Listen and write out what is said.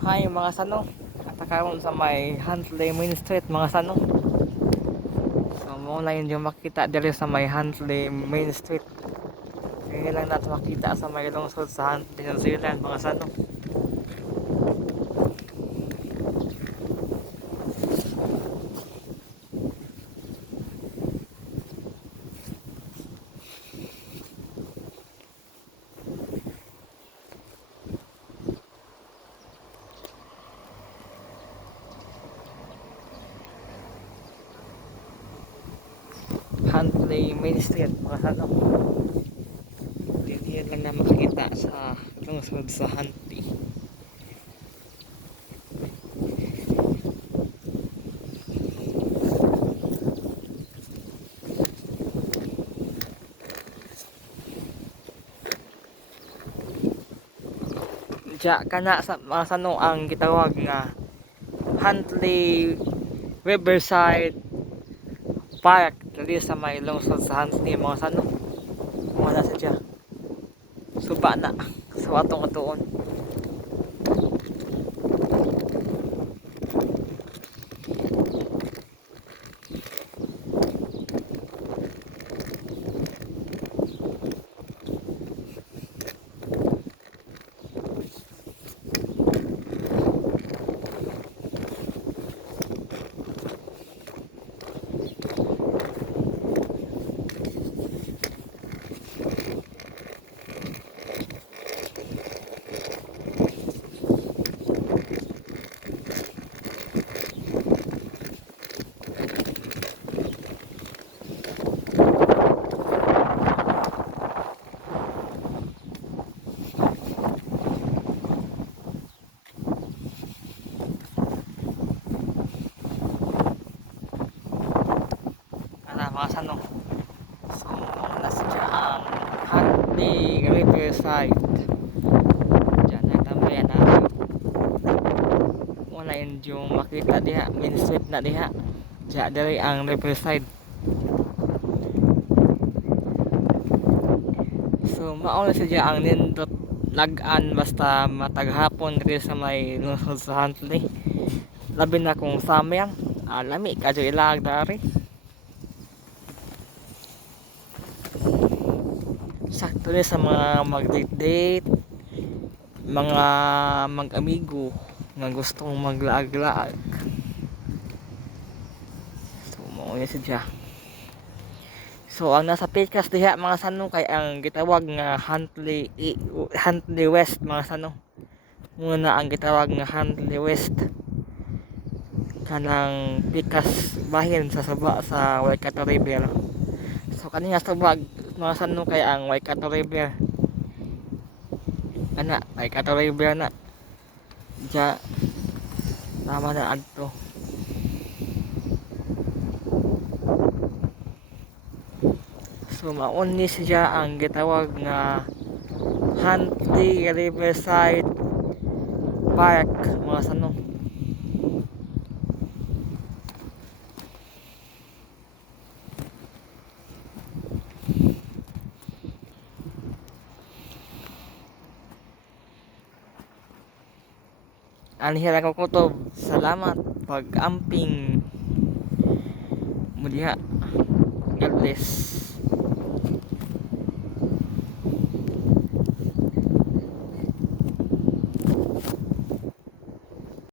Hi mga sanong, atakaron sa may Huntley Main Street mga sanong. So muna yun yung makita diri sa may Huntley Main Street. Ngayon lang natin makita sa may lungsod sa Huntley, New Zealand mga sanong. Huntley Main Street mga sanong. Yan lang na makita sa lungsod sa Huntley. Diya kana sa mga sanong ang gitawag nga Huntley Riverside Park dali sa may lungsod sa Huntley mga sanong. Wala sa diya. Suba na sa atong atuon. Mga sanong. So nasa dyan ang Huntley Riverside. Diyan na tambayan natin. Muna yun yung makita diha, main street na diha. Diyan dali ang Riverside. So mauna sa dyan ang nindot lagan basta mataghapon dito sa may lungsod sa Huntley. Labi na kung samyang lami kadyo ilag dari. Sakto rin sa mga mag-date-date, mga mag-amigo nga gustong maglaag-laag. So mao siya. So ang nasa Pecas diha mga sanong kay ang gitawag nga Huntley West mga sanong. Muna ang gitawag nga Huntley West. Kanang Pecas bahin sa suba sa Waikato River. So kanina subag mga sanong kay ang Waikato River. Waikato River na. Diya tama na adto. So maun ni siya ang gitawag nga Huntley Riverside Park mga sanong. Anhira ko kutob. Salamat pag-amping mo diha. God bless.